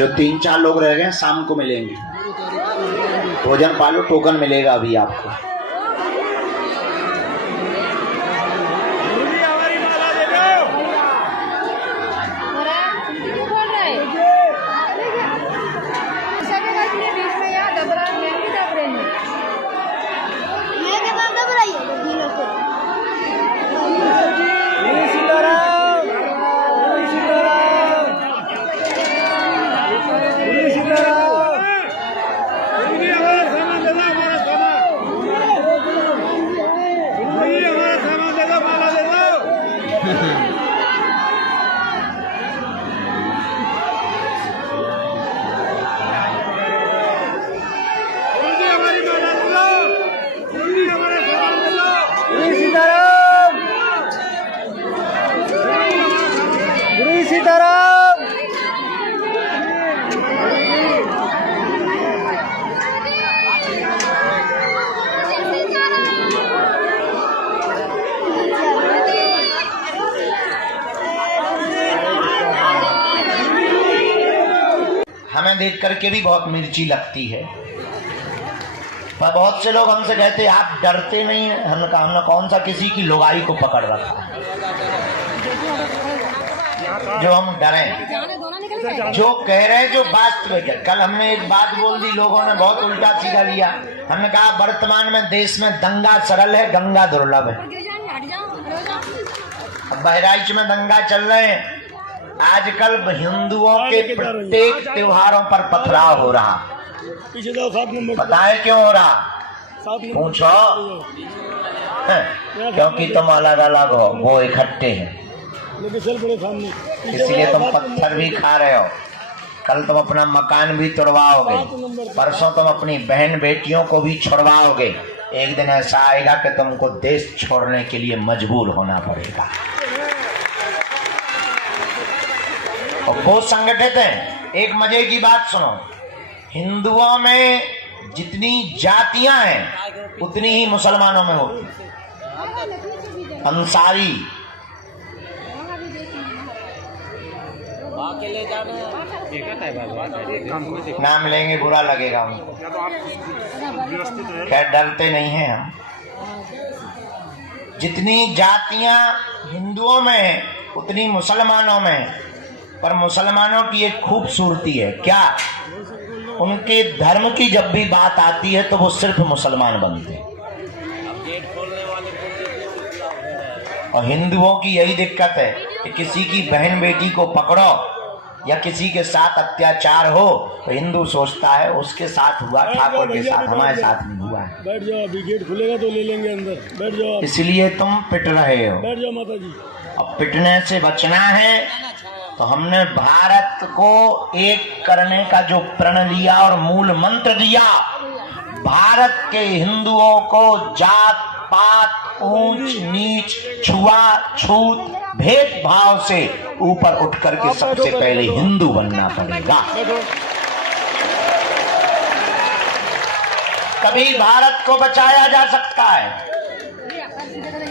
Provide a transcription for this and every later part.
जो 3-4 लोग रह गए शाम को मिलेंगे। भोजन पालो, टोकन मिलेगा अभी आपको। हमें देख करके भी बहुत मिर्ची लगती है, पर बहुत से लोग हमसे कहते हैं आप डरते नहीं हैं। हमने कहा हमने कौन सा किसी की लुगाई को पकड़ रखा है जो हम डरें। जो कह रहे हैं जो वास्तविक है। कल हमने एक बात बोल दी, लोगों ने बहुत उल्टा सीधा लिया। हमने कहा वर्तमान में देश में दंगा सरल है, गंगा दुर्लभ है। अब बहराइच में दंगा चल रहे हैं। आजकल हिंदुओं के प्रत्येक त्योहारों पर पथराव हो रहा। पता है क्यों हो रहा? पूछो। क्योंकि तुम अलग अलग हो, वो इकट्ठे हैं, इसलिए तुम पत्थर भी खा रहे हो। कल तुम अपना मकान भी तोड़वाओगे, परसों तुम अपनी बहन बेटियों को भी छुड़वाओगे। एक दिन ऐसा आएगा कि तुमको देश छोड़ने के लिए मजबूर होना पड़ेगा। और वो संगठित हैं। एक मजे की बात सुनो, हिंदुओं में जितनी जातियां हैं उतनी ही मुसलमानों में होती। अंसारी, नाम लेंगे बुरा लगेगा उनको, खैर डरते नहीं हैं हम। जितनी जातियां हिंदुओं में हैं उतनी मुसलमानों में। पर मुसलमानों की एक खूबसूरती है, क्या? उनके धर्म की जब भी बात आती है तो वो सिर्फ मुसलमान बनते हैं। और हिंदुओं की यही दिक्कत है कि किसी की बहन बेटी को पकड़ो या किसी के साथ अत्याचार हो तो हिंदू सोचता है उसके साथ हुआ, ठाकुर के साथ, हमारे साथ नहीं हुआ है। बैठ जाओ, अभी गेट खुलेगा तो ले लेंगे अंदर। बैठ जाओ। इसलिए तुम पिट रहे हो। बैठ जाओ माता जी। अब पिटने से बचना है तो हमने भारत को एक करने का जो प्रण लिया और मूल मंत्र दिया, भारत के हिंदुओं को जात पात, ऊंच नीच, छुआछूत, भेदभाव से ऊपर उठ करके सबसे पहले हिंदू बनना पड़ेगा। तभी भारत को बचाया जा सकता है।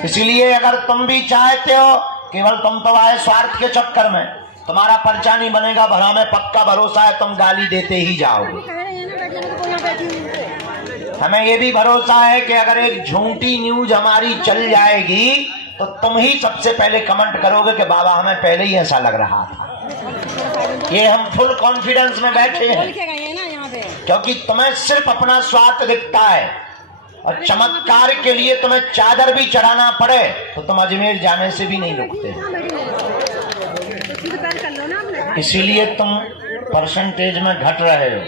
इसलिए अगर तुम भी चाहते हो, केवल तुम तो आए स्वार्थ के चक्कर में, तुम्हारा पर्चा नहीं बनेगा, भरा में पक्का भरोसा है तुम गाली देते ही जाओगे। हमें ये भी भरोसा है कि अगर एक झूठी न्यूज हमारी चल जाएगी तो तुम ही सबसे पहले कमेंट करोगे कि बाबा हमें पहले ही ऐसा लग रहा था। ये हम फुल कॉन्फिडेंस में बैठे हैं क्योंकि तुम्हें सिर्फ अपना स्वार्थ दिखता है। और चमत्कार के लिए तुम्हें चादर भी चढ़ाना पड़े तो तुम अजमेर जाने से भी नहीं रुकते। इसीलिए तुम परसेंटेज में घट रहे हो,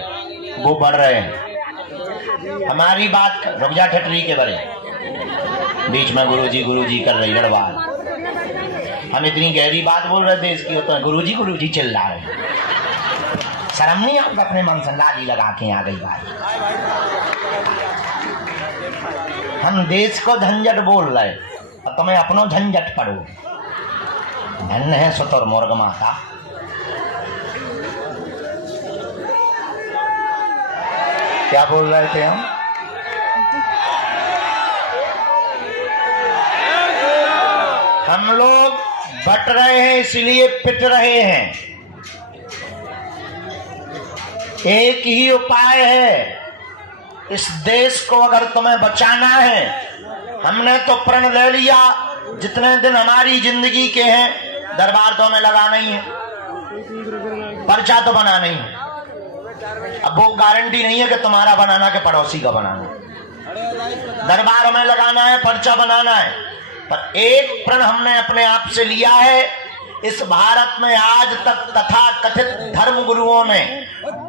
वो बढ़ रहे हैं। हमारी बात रुक जा ठटरी के बड़े, बीच में गुरुजी कर रही गड़बड़। हम इतनी गहरी बात बोल रहे थे इसकी, तो गुरुजी चिल्ला रहे। शर्म नहीं आपको? अपने मन से लाली लगा के आ गई बात। हम देश को झंझट बोल रहे और तुम्हें अपनो झंझट पड़ो। धन है सतोर मोर्ग माता। क्या बोल रहे थे हम? हम लोग बट रहे हैं इसलिए पिट रहे हैं। एक ही उपाय है, इस देश को अगर तुम्हें बचाना है। हमने तो प्रण ले लिया, जितने दिन हमारी जिंदगी के हैं दरबार तो हमें लगाना ही है, पर्चा तो बनाना ही है। अब वो गारंटी नहीं है कि तुम्हारा बनाना के पड़ोसी का बनाना। दरबार हमें लगाना है, पर्चा बनाना है, पर एक प्रण हमने अपने आप से लिया है। इस भारत में आज तक तथा कथित धर्म गुरुओं ने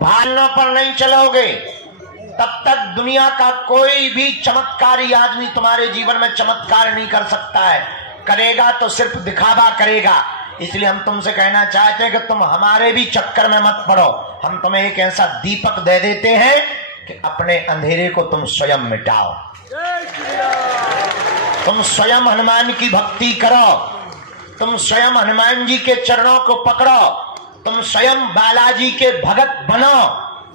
भावना पर नहीं चलोगे तब तक दुनिया का कोई भी चमत्कारी आदमी तुम्हारे जीवन में चमत्कार नहीं कर सकता है। करेगा तो सिर्फ दिखावा करेगा। इसलिए हम तुमसे कहना चाहते हैं कि तुम हमारे भी चक्कर में मत पड़ो। हम तुम्हें एक ऐसा दीपक दे देते हैं कि अपने अंधेरे को तुम स्वयं मिटाओ। तुम स्वयं हनुमान की भक्ति करो, तुम स्वयं हनुमान जी के चरणों को पकड़ो, तुम स्वयं बालाजी के भगत बनो,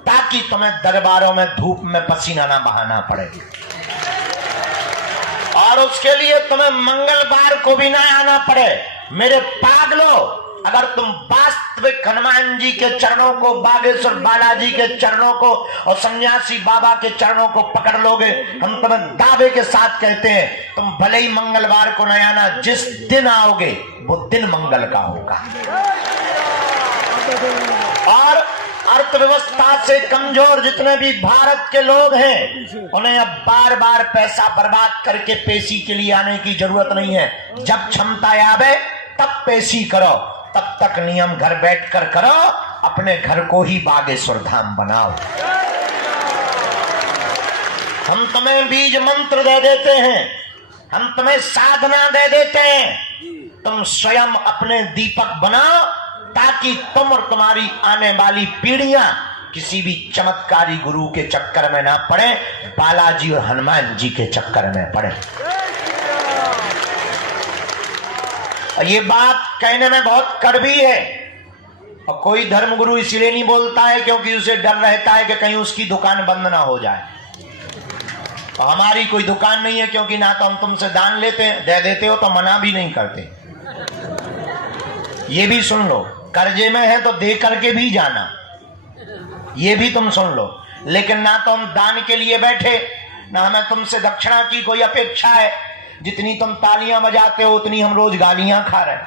ताकि तुम्हें दरबारों में धूप में पसीना ना बहाना पड़े। और उसके लिए तुम्हें मंगलवार को भी ना आना पड़े। मेरे पागलों, अगर तुम वास्तविक हनुमान जी के चरणों को, बागेश्वर बालाजी के चरणों को और सन्यासी बाबा के चरणों को पकड़ लोगे, हम तुम्हें दावे के साथ कहते हैं, तुम भले ही मंगलवार को न आना, जिस दिन आओगे वो दिन मंगल का होगा। और अर्थव्यवस्था से कमजोर जितने भी भारत के लोग हैं, उन्हें अब बार बार पैसा बर्बाद करके पेशी के लिए आने की जरूरत नहीं है। जब क्षमता आवे तब पेशी करो, तब तक नियम घर बैठकर करो, अपने घर को ही बागेश्वर धाम बनाओ। हम तुम्हें बीज मंत्र दे देते हैं, हम तुम्हें साधना दे देते हैं, तुम स्वयं अपने दीपक बनाओ, ताकि तुम और तुम्हारी आने वाली पीढ़ियां किसी भी चमत्कारी गुरु के चक्कर में ना पड़े, बालाजी और हनुमान जी के चक्कर में पड़े। और ये बात कहने में बहुत कड़वी है, और कोई धर्मगुरु इसलिए नहीं बोलता है क्योंकि उसे डर रहता है कि कहीं उसकी दुकान बंद ना हो जाए। और हमारी कोई दुकान नहीं है, क्योंकि ना तो हम तुमसे दान लेते हैं, दे देते हो तो मना भी नहीं करते। ये भी सुन लो, कर्जे में है तो दे करके भी जाना, ये भी तुम सुन लो। लेकिन ना तो हम दान के लिए बैठे, ना हमें तुमसे दक्षिणा की कोई अपेक्षा है। जितनी तुम तालियां बजाते हो उतनी हम रोज गालियां खा रहे हैं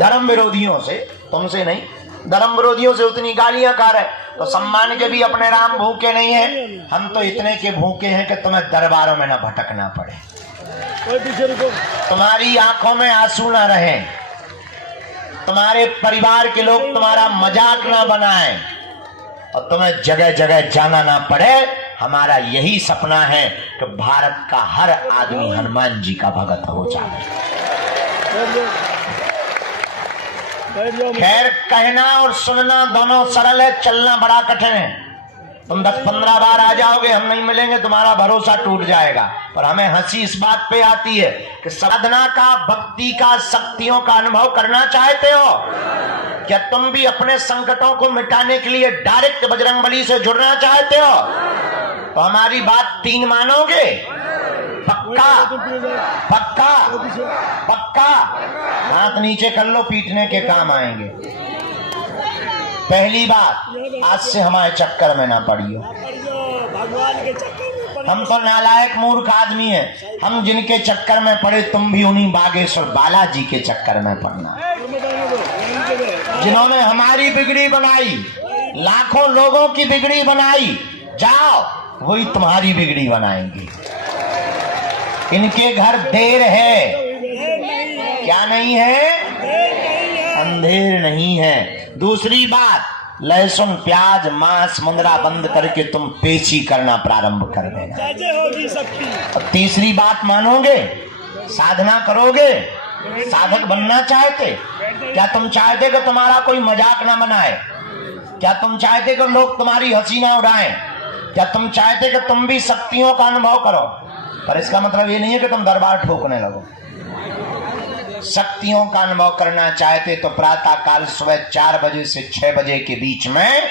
धर्म विरोधियों से, तुमसे नहीं, धर्म विरोधियों से उतनी गालियां खा रहे। तो सम्मान के भी अपने राम भूखे नहीं है, हम तो इतने के भूखे हैं कि तुम्हें दरबारों में ना भटकना पड़े, तुम्हारी आंखों में आंसू ना रहे, तुम्हारे परिवार के लोग तुम्हारा मजाक ना बनाएं, और तुम्हें जगह जगह जाना ना पड़े। हमारा यही सपना है कि भारत का हर आदमी हनुमान जी का भगत हो जाए। खैर, कहना और सुनना दोनों सरल है, चलना बड़ा कठिन है। तुम 10-15 बार आ जाओगे, हम नहीं मिलेंगे, तुम्हारा भरोसा टूट जाएगा। पर हमें हंसी इस बात पे आती है कि साधना का, भक्ति का, शक्तियों का अनुभव करना चाहते हो क्या? तुम भी अपने संकटों को मिटाने के लिए डायरेक्ट बजरंगबली से जुड़ना चाहते हो? तो हमारी बात 3 मानोगे? पक्का पक्का पक्का? हाथ नीचे कर लो, पीटने के काम आएंगे। पहली बात, आज से हमारे चक्कर में ना पड़ियो। हम तो नालायक मूर्ख आदमी हैं, हम जिनके चक्कर में पड़े तुम भी उन्हीं बागेश्वर बालाजी के चक्कर में पड़ना। जिन्होंने हमारी बिगड़ी बनाई, लाखों लोगों की बिगड़ी बनाई, जाओ वही तुम्हारी बिगड़ी बनाएंगे। इनके घर देर है, क्या नहीं है? अंधेर नहीं है। दूसरी बात, लहसुन प्याज मांस मुंदरा बंद करके तुम पेशी करना प्रारंभ कर देना। और तीसरी बात मानोगे? साधना करोगे? साधक बनना चाहते? क्या तुम चाहते कि तुम्हारा कोई मजाक ना बनाए? क्या तुम चाहते कि लोग तुम्हारी हंसी ना उड़ाएं? क्या तुम चाहते कि तुम भी शक्तियों का अनुभव करो? पर इसका मतलब ये नहीं है कि तुम दरबार ठोकने लगो। शक्तियों का अनुभव करना चाहते तो प्रातः काल सुबह 4 बजे से 6 बजे के बीच में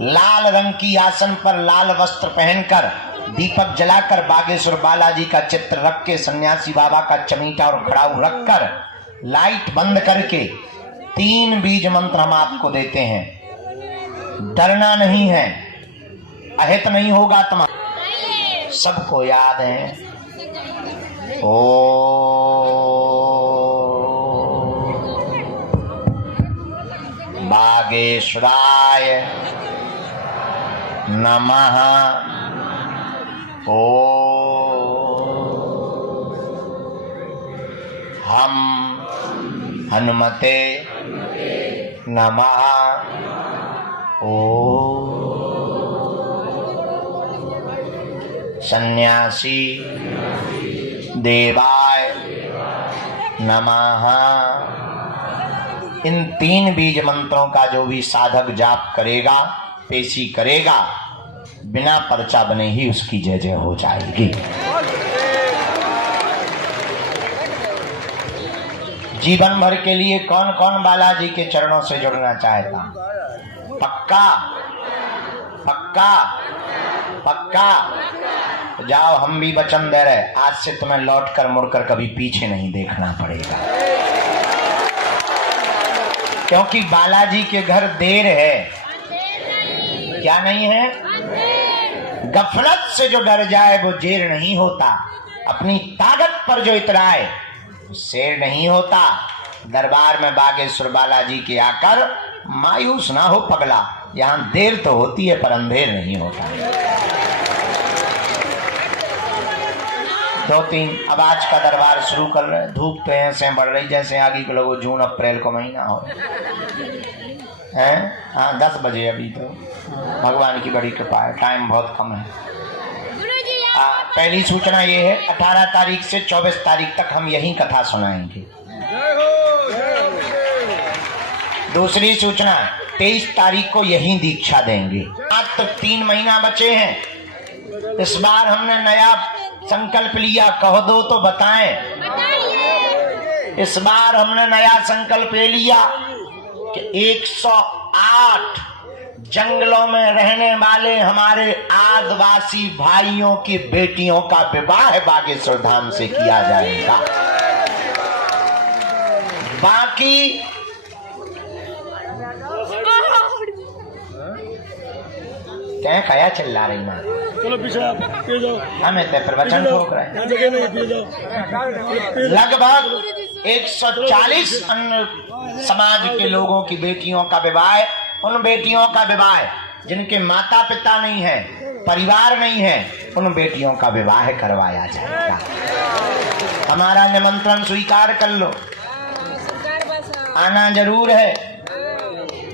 लाल रंग की आसन पर लाल वस्त्र पहनकर, दीपक जलाकर, बागेश्वर बालाजी का चित्र रख के, सन्यासी बाबा का चमीटा और खड़ाऊ रखकर, लाइट बंद करके 3 बीज मंत्र हम आपको देते हैं। डरना नहीं है, अहित नहीं होगा तुम्हारा। सबको याद है ओ बागेश्वराय नमः। ओ हम हनुमते नमः। ओ सन्यासी देवाय नमः। इन 3 बीज मंत्रों का जो भी साधक जाप करेगा, पेशी करेगा, बिना पर्चा बने ही उसकी जय जय हो जाएगी। जीवन भर के लिए कौन कौन बालाजी के चरणों से जुड़ना चाहता? पक्का पक्का पक्का? तो जाओ, हम भी वचन दे रहे, आज से तुम्हें लौटकर मुड़कर कभी पीछे नहीं देखना पड़ेगा, क्योंकि बालाजी के घर देर है। क्या नहीं है? गफलत से जो डर जाए वो जेर नहीं होता, अपनी ताकत पर जो इतराए शेर नहीं होता। दरबार में बागेश्वर बालाजी के आकर मायूस ना हो पगला, यहाँ देर तो होती है पर अंधेर नहीं होता। 2-3 अब आज का दरबार शुरू कर रहे। धूप तो ऐसे बढ़ रही जैसे आगे के लोगों जून अप्रैल को महीना हो है। हाँ 10 बजे अभी तो भगवान की बड़ी कृपा है, टाइम बहुत कम है। पहली सूचना ये है 18 तारीख से 24 तारीख तक हम यही कथा सुनाएंगे। दूसरी सूचना 23 तारीख को यही दीक्षा देंगे। आज तक 3 महीना बचे हैं। इस बार हमने नया संकल्प लिया, कह दो तो बताएं। इस बार हमने नया संकल्प ले लिया कि 108 जंगलों में रहने वाले हमारे आदिवासी भाइयों की बेटियों का विवाह बागेश्वर धाम से किया जाएगा। बाकी क्या खया चिल्ला रही माँ? चलो पीछे आप पीछे जाओ। हमें तो प्रवचन ठोक रहे हैं। जगह नहीं, पीछे जाओ। लगभग 140 अन्य समाज के लोगों की बेटियों का विवाह, उन बेटियों का विवाह जिनके माता पिता नहीं है, परिवार नहीं है, उन बेटियों का विवाह करवाया जाएगा। हमारा निमंत्रण स्वीकार कर लो, आना जरूर है।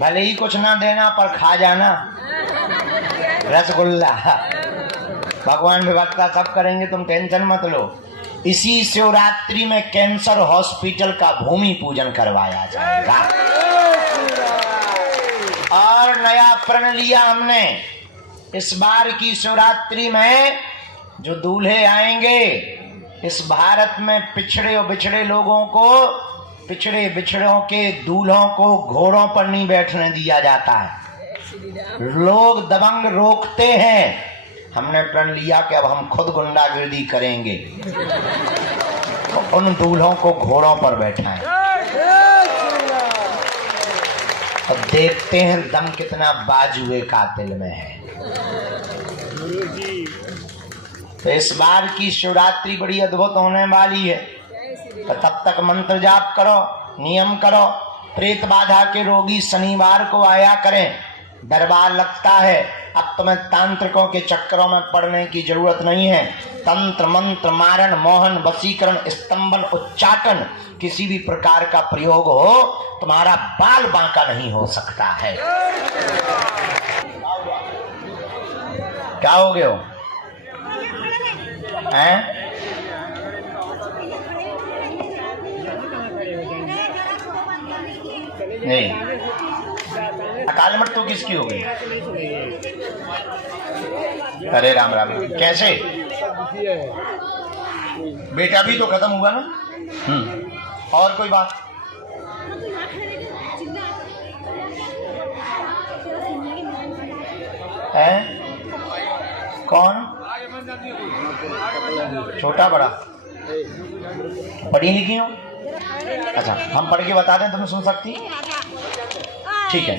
भले ही कुछ ना देना पर खा जाना रसगुल्ला। भगवान व्यवस्था सब करेंगे, तुम टेंशन मत लो। इसी शिवरात्रि में कैंसर हॉस्पिटल का भूमि पूजन करवाया जाएगा। और नया प्रण लिया हमने, इस बार की शिवरात्रि में जो दूल्हे आएंगे, इस भारत में पिछड़े और बिछड़े लोगों को, पिछड़े बिछड़ों के दूल्हों को घोड़ों पर नहीं बैठने दिया जाता है। लोग दबंग रोकते हैं। हमने प्रण लिया कि अब हम खुद गुंडागिर्दी करेंगे, तो उन दूल्हों को घोड़ों पर बैठाएं। अब देखते हैं दम कितना बाजुए कातिल में है। तो इस बार की शिवरात्रि बड़ी अद्भुत होने वाली है। तो तब तक मंत्र जाप करो, नियम करो। प्रेत बाधा के रोगी शनिवार को आया करें, दरबार लगता है। अब तुम्हें तांत्रिकों के चक्करों में पड़ने की जरूरत नहीं है। तंत्र मंत्र मारण मोहन वशीकरण स्तंभन उच्चाटन किसी भी प्रकार का प्रयोग हो, तुम्हारा बाल बांका नहीं हो सकता है। क्या हो गए हो हैं? नहीं, अकाल मृत्यु किसकी हो गई? अरे राम राम, कैसे? बेटा भी तो खत्म हुआ ना। और कोई बात? है कौन? छोटा बड़ा? पढ़ी लिखी हो? अच्छा, हम पढ़ के बता दें, तुम सुन सकती? ठीक है।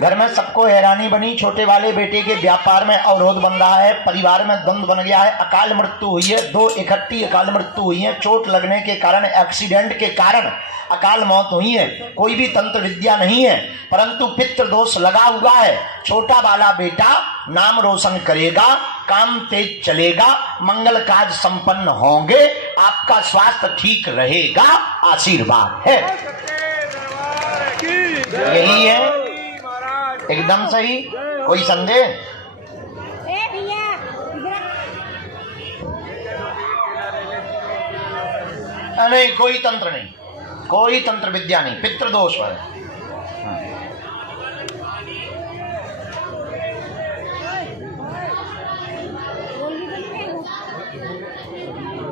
घर में सबको हैरानी बनी, छोटे वाले बेटे के व्यापार में अवरोध बन रहा है, परिवार में द्वंद्व बन गया है, अकाल मृत्यु हुई है, 2 इकट्ठी अकाल मृत्यु हुई है, चोट लगने के कारण, एक्सीडेंट के कारण अकाल मौत हुई है। कोई भी तंत्र विद्या नहीं है, परंतु पितृ दोष लगा हुआ है। छोटा वाला बेटा नाम रोशन करेगा, काम तेज चलेगा, मंगल कार्य संपन्न होंगे, आपका स्वास्थ्य ठीक रहेगा, आशीर्वाद है। यही है, एकदम सही। कोई संदेह? नहीं, कोई तंत्र नहीं, कोई तंत्र विद्या नहीं, पितृदोष है।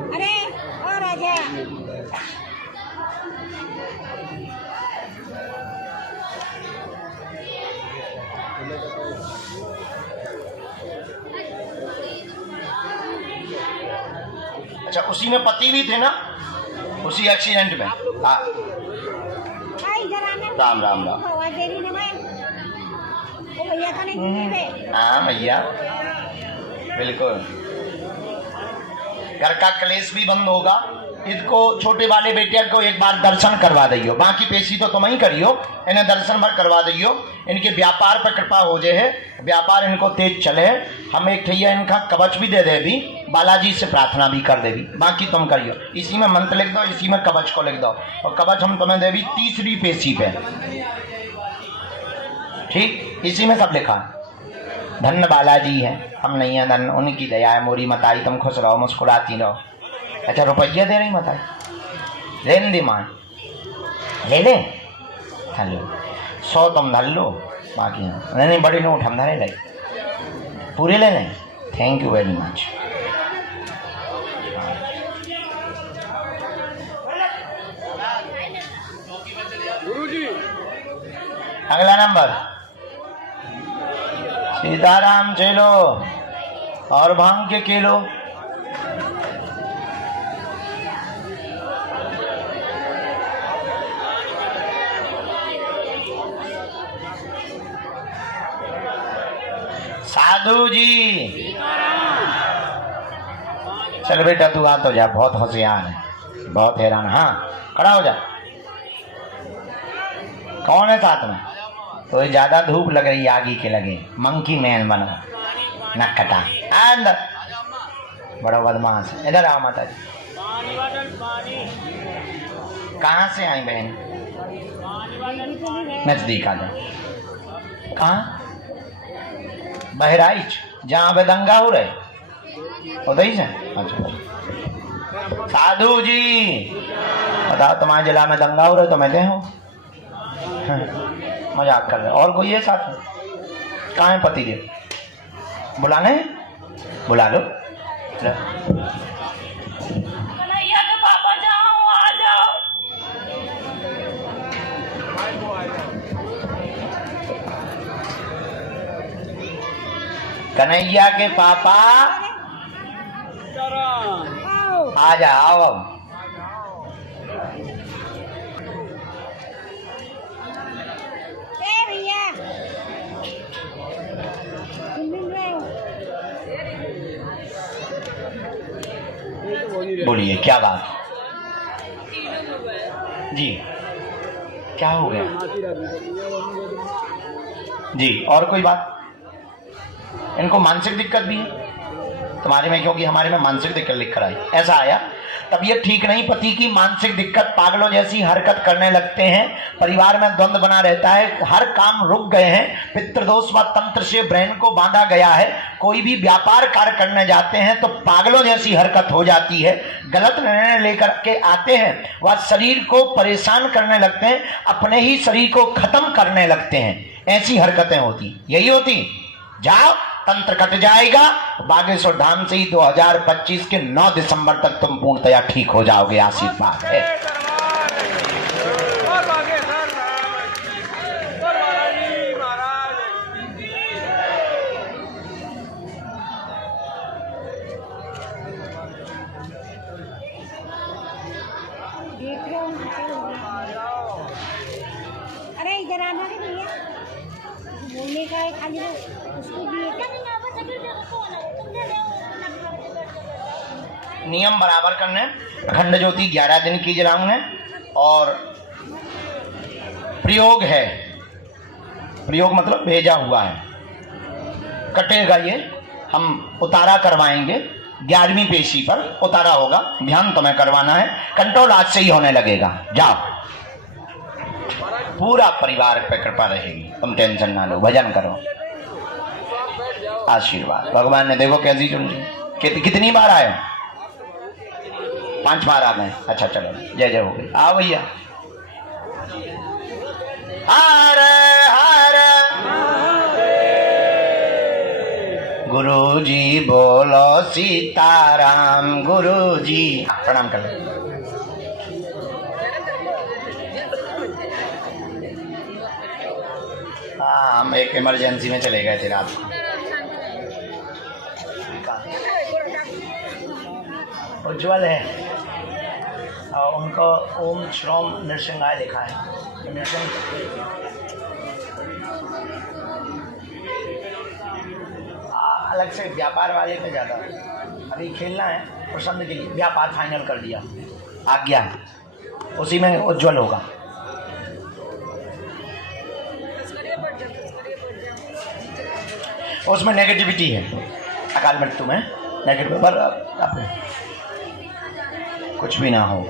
अरे और राजा अच्छा, उसी में पति भी थे ना, उसी एक्सीडेंट में? हाँ, राम राम राम। हाँ भैया, बिल्कुल। घर का क्लेश भी बंद होगा। इसको छोटे वाले बेटे को एक बार दर्शन करवा दियो, बाकी पेशी तो तुम ही करियो, इन्हें दर्शन भर करवा दियो, इनके व्यापार पर कृपा हो जाए, व्यापार इनको तेज चले। हम एक ठैया इनका कवच भी दे दे भी, बालाजी से प्रार्थना भी कर देवी, बाकी तुम करियो। इसी में मंत्र लिख दो, इसी में कवच को लिख दो, और कवच हम तुम्हें देवी 3री पेशी पे, ठीक, इसी में सब लिखा है। धन्य बालाजी है, हम नहीं है धन, उनकी दया है, मोरी मताई, तुम खुश रहो, मुस्कुराती रहो। अच्छा, रुपया दे रही मताई, लेन दे मान, ले ले, हेलो 100 तुम धर लो, बाकी नहीं, बड़ी नोट हम धरे ले, पूरे ले लें। Thank you very much. Guruji, अगला नंबर सीताराम चलो और भांग के किलो। साधु जी, चल बेटा तू आ तो जा, बहुत होशियार है, बहुत हैरान। हाँ, खड़ा हो जा। कौन है साथ में? तो ज्यादा धूप लग रही, आगे के लगे, मंकी मैन बनो, नक्कटा अंदर, बड़ा बदमाश। इधर आओ माता जी। कहाँ से आई बहन? नजदीक आ जाओ। कहाँ? बहराइच, जहाँ पे दंगा हो रहे, उधर से? अच्छा। साधु जी बताओ, तुम्हारे जिला में दंगा हो रहा है तो मैं दे हूँ? मजाक कर रहे। और कोई है साथ में? कहाँ है पति देव? बुलाने? बुला लो। कन्हैया के पापा जाओ, आ जाओ। कन्हैया के पापा आ जाओ। अब बोलिए, क्या बात जी? क्या हो गया जी? और कोई बात? इनको मानसिक दिक्कत भी है तुम्हारे में, क्योंकि हमारे में मानसिक दिक्कत लिख कर आई, ऐसा आया। तबीयत ठीक नहीं, पति की मानसिक दिक्कत, पागलों जैसी हरकत करने लगते हैं, परिवार में द्वंद्व बना रहता है, हर काम रुक गए हैं, पितृदोष व तंत्र से ब्रेन को बांधा गया है, कोई भी व्यापार कार्य करने जाते हैं तो पागलों जैसी हरकत हो जाती है, गलत निर्णय लेकर के आते हैं, वह शरीर को परेशान करने लगते हैं, अपने ही शरीर को खत्म करने लगते हैं, ऐसी हरकतें होती, यही होती। जाओ, तंत्र कट जाएगा, बागेश्वर धाम से ही 2025 के 9 दिसंबर तक तुम पूर्णतया ठीक हो जाओगे, आशीर्वाद है। अरे इधर आना नहीं भैया, बोलने का है खाली वो उसको दिए। नियम बराबर करने, अखंड ज्योति 11 दिन की जलाऊंगे और प्रयोग है, प्रयोग मतलब भेजा हुआ है, कटेगा ये, हम उतारा करवाएंगे 11वीं पेशी पर उतारा होगा, ध्यान तुम्हें करवाना है, कंट्रोल आज से ही होने लगेगा। जाओ, पूरा परिवार पे कृपा रहेगी, तुम टेंशन ना लो, भजन करो, आशीर्वाद भगवान ने देखो कैसी चुन ली। कितनी बार आए? 5 बार आ गए। अच्छा चलो, जय जय हो गई। आओ भैया। हर हर गुरुजी बोलो सीताराम, गुरुजी प्रणाम कर ले। हाँ, हम एक इमरजेंसी में चले गए थे रात को। उज्ज्वल है और उनको ओम श्रोम नृसिंहाय लिखा है। नृसिंह अलग से व्यापार वाले पे ज़्यादा, अभी खेलना है प्रसन्न के लिए, व्यापार फाइनल कर दिया, आज्ञा है, उसी में उज्ज्वल होगा। उसमें नेगेटिविटी है, अकाल मृत्यु में नेगेटिव, पर कुछ भी ना हो,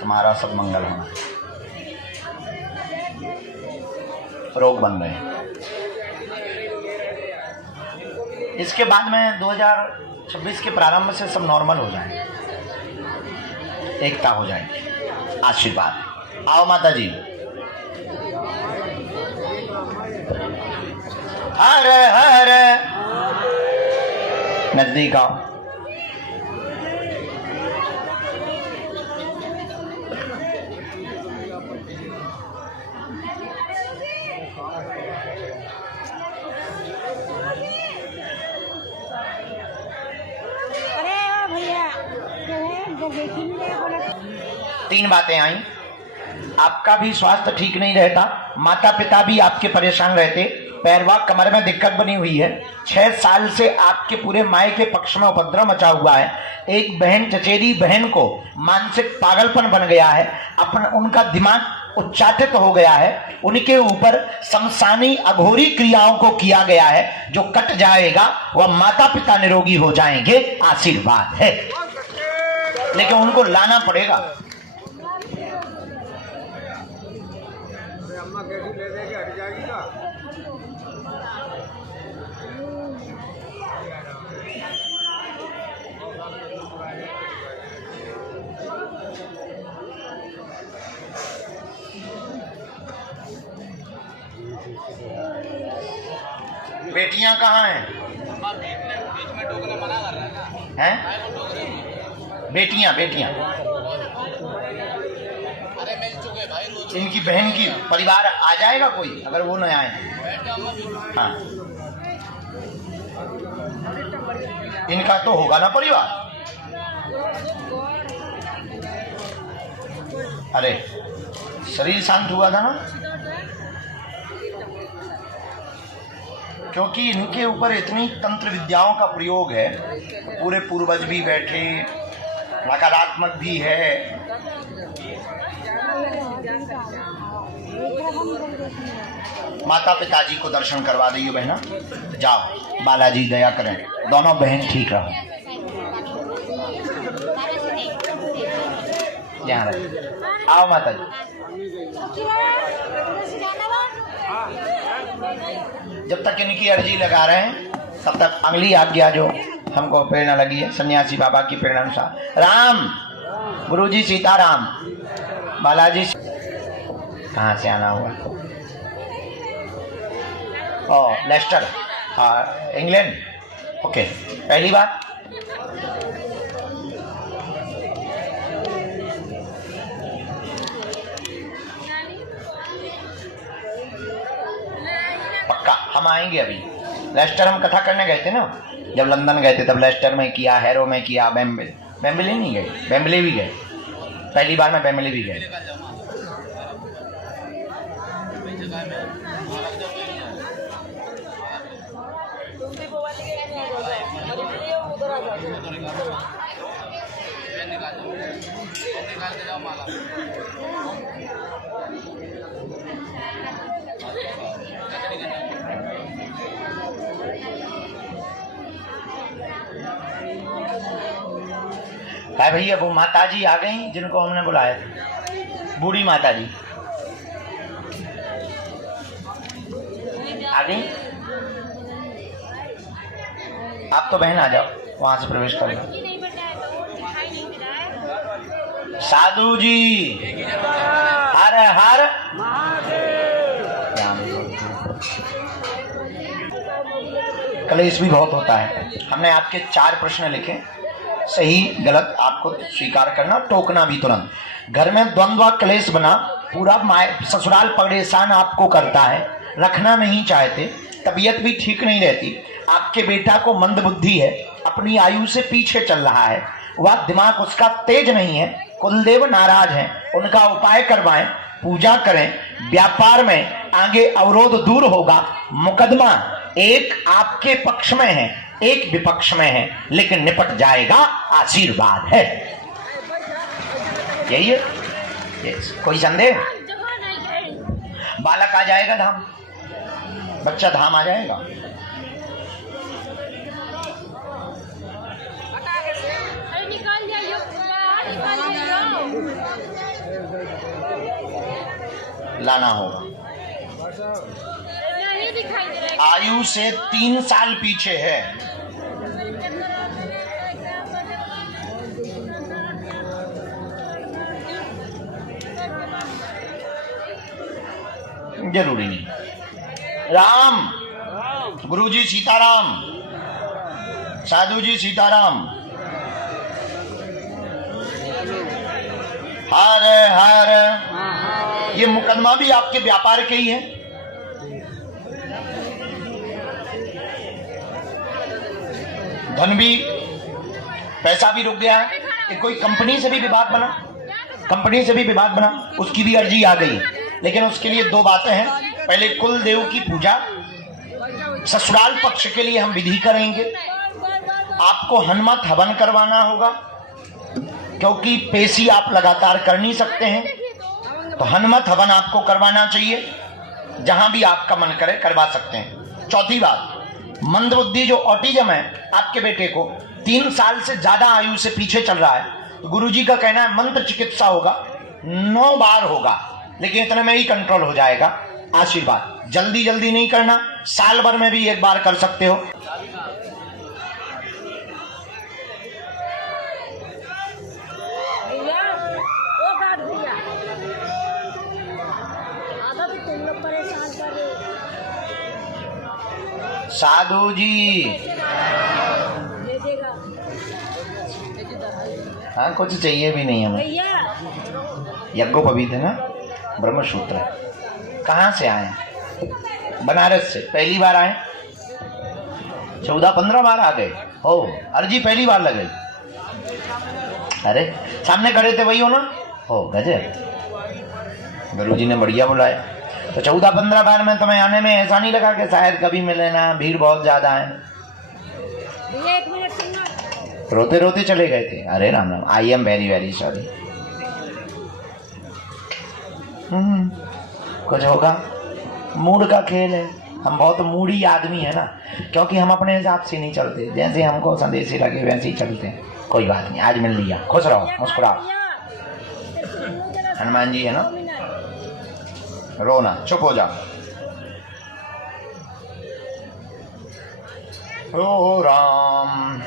तुम्हारा सब मंगल होना। रोग बन रहे हैं। इसके बाद में 2026 के प्रारंभ से सब नॉर्मल हो जाए, एकता हो जाएगी। आशीर्वाद। आओ माता जी। हर हर नजदीक आओ। अरे भैया 3 बातें आई। आपका भी स्वास्थ्य ठीक नहीं रहता, माता पिता भी आपके परेशान रहते, पैरवा कमर में दिक्कत बनी हुई है, 6 साल से आपके पूरे माय के पक्ष में उपद्रव मचा हुआ है, एक बहन चचेरी बहन को मानसिक पागलपन बन गया है, उनका दिमाग उच्चाटित हो गया है, उनके ऊपर शमशानी अघोरी क्रियाओं को किया गया है, जो कट जाएगा वह माता पिता निरोगी हो जाएंगे। आशीर्वाद है, लेकिन उनको लाना पड़ेगा। बेटियां कहाँ हैं? हैं? बेटियां इनकी बहन की परिवार आ जाएगा कोई, अगर वो न आए। हाँ, इनका तो होगा ना परिवार। अरे शरीर शांत हुआ था ना, क्योंकि इनके ऊपर इतनी तंत्र विद्याओं का प्रयोग है, पूरे पूर्वज भी बैठे, नकारात्मक भी है। माता पिताजी को दर्शन करवा दीजिए बहना, जाओ, बालाजी दया करें, दोनों बहन ठीक रहो। यहाँ रहे। आओ माता जी। जब तक इनकी अर्जी लगा रहे हैं तब तक अगली आज्ञा जो हमको प्रेरणा लगी है सन्यासी बाबा की प्रेरणा अनुसार, राम गुरुजी सीताराम, बालाजी कहाँ से आना हुआ? ओ लेस्टर, हाँ इंग्लैंड। ओके, पहली बात पक्का हम आएंगे। अभी लेस्टर हम कथा करने गए थे ना, जब लंदन गए थे तब लेस्टर में किया, हैरो में किया, बेम्बली नहीं गए, बेम्बली भी गए, पहली बार में बेम्बली भी गए। निकाल के जाओ माला। भाई भैया वो माता जी आ गई जिनको हमने बुलाया था, बूढ़ी माता जी आ गई। आप तो बहन आ जाओ, वहां से प्रवेश कर लो। साधु जी हर हर कलेश भी बहुत होता है। हमने आपके 4 प्रश्न लिखे, सही गलत आपको स्वीकार करना, टोकना भी तुरंत। घर में द्वंद्व क्लेश बना, पूरा ससुराल परेशान आपको करता है, रखना नहीं चाहते, तबीयत भी ठीक नहीं रहती, आपके बेटा को मंद बुद्धि है, अपनी आयु से पीछे चल रहा है, वह दिमाग उसका तेज नहीं है, कुलदेव नाराज हैं, उनका उपाय करवाएं, पूजा करें, व्यापार में आगे अवरोध दूर होगा, मुकदमा एक आपके पक्ष में है, एक विपक्ष में है, लेकिन निपट जाएगा, आशीर्वाद है। यही है। यस। कोई संदेह? बालक आ जाएगा धाम, बच्चा धाम आ जाएगा। लाना होगा। आयु से 3 साल पीछे है। जरूरी नहीं। राम गुरुजी सीताराम, साधु जी सीताराम, हर हर। ये मुकदमा भी आपके व्यापार के ही है। धन भी, पैसा भी रुक गया है। कि कोई कंपनी से भी विवाद बना, कंपनी से भी विवाद बना, उसकी भी अर्जी आ गई, लेकिन उसके लिए 2 बातें हैं। पहले कुल देव की पूजा, ससुराल पक्ष के लिए हम विधि करेंगे, आपको हनुमत हवन करवाना होगा, क्योंकि पेशी आप लगातार कर नहीं सकते हैं, तो हनुमत हवन आपको करवाना चाहिए। जहां भी आपका मन करे करवा सकते हैं। चौथी बात, मंदबुद्धि जो ऑटिज्म है आपके बेटे को 3 साल से ज्यादा आयु से पीछे चल रहा है, तो गुरुजी का कहना है मंत्र चिकित्सा होगा, 9 बार होगा, लेकिन इतने में ही कंट्रोल हो जाएगा। आशीर्वाद। जल्दी जल्दी नहीं करना, साल भर में भी 1 बार कर सकते हो। साधु जी हाँ, कुछ चाहिए भी नहीं हमें। यज्ञोपवीत है ना, ब्रह्मसूत्र है। कहाँ से आए? बनारस से। पहली बार आए? 14-15 बार आ गए हो? अर्जी पहली बार लगे? अरे सामने खड़े थे वही हो ना? हो गजब, गुरुजी ने बढ़िया बुलाया। तो 14-15 बार में तुम्हें आने में ऐसा नहीं लगा कि शायद कभी मिले ना, भीड़ बहुत ज्यादा है? रोते रोते चले गए थे? अरे Ram Ram, I am very very sorry. कुछ होगा, मूड का खेल है। हम बहुत मूडी आदमी है ना, क्योंकि हम अपने हिसाब से नहीं चलते, जैसे हमको संदेशी लगे वैसे ही चलते हैं। कोई बात नहीं, आज मिल लिया, खुश रहो, मुस्कुराओ। हनुमान जी है ना, रोना, चुप हो जाओ। ओ राम,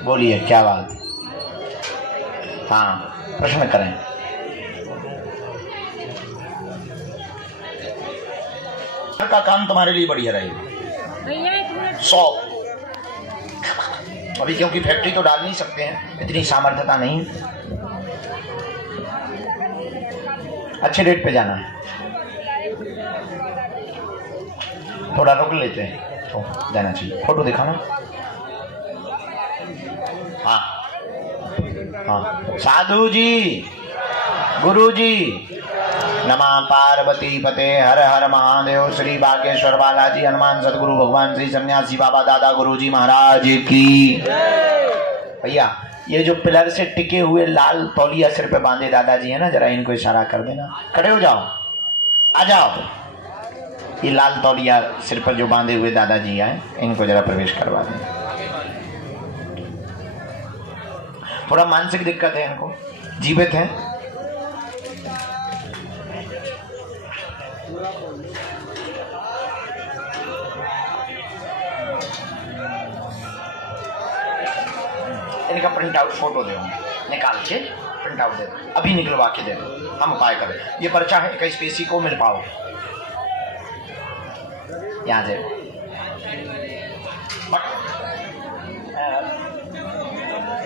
बोलिए क्या बात? हाँ, प्रश्न करें। का काम तुम्हारे लिए बढ़िया रहेगा। भैया 1 मिनट 100 अभी, क्योंकि फैक्ट्री तो डाल नहीं सकते हैं, इतनी सामर्थ्यता नहीं। अच्छे रेट पे जाना है, थोड़ा रुक लेते हैं तो देना चाहिए। फोटो दिखाना। हाँ हाँ, साधु जी, गुरु जी, नमः पार्वती पते हर हर महादेव, श्री बागेश्वर बालाजी, हनुमान सदगुरु भगवान श्री सन्यासी बाबा दादा गुरु जी महाराज की। भैया ये जो पिलर से टिके हुए लाल तौलिया सिर पे बांधे दादाजी है ना, जरा इनको इशारा कर देना, खड़े हो जाओ, आ जाओ। ये लाल तौलिया सिर पर जो बांधे हुए दादाजी आए, इनको जरा प्रवेश करवा दें। थोड़ा मानसिक दिक्कत है इनको, जीवित हैं। इनका प्रिंट आउट फोटो दे, निकाल के प्रिंट आउट दे, अभी निकलवा के दे, हम उपाय करें। ये पर्चा है 21 पेशी को मिल पाओ, यहाँ से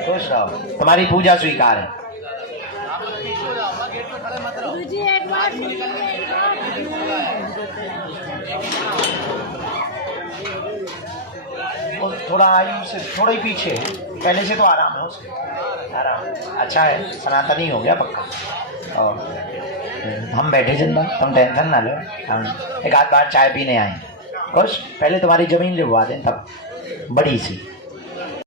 खुश रहो, तुम्हारी पूजा स्वीकार है। गुरुजी एक बार और थोड़ा आयु से थोड़ा ही पीछे है, पहले से तो आराम है उसे, आराम अच्छा है, सनातनी हो गया पक्का। और हम बैठे जिंदा, तुम टेंशन ना लो, हम एक आध बार चाय पीने आए। खुश, पहले तुम्हारी जमीन लिखवा दें, तब बड़ी सी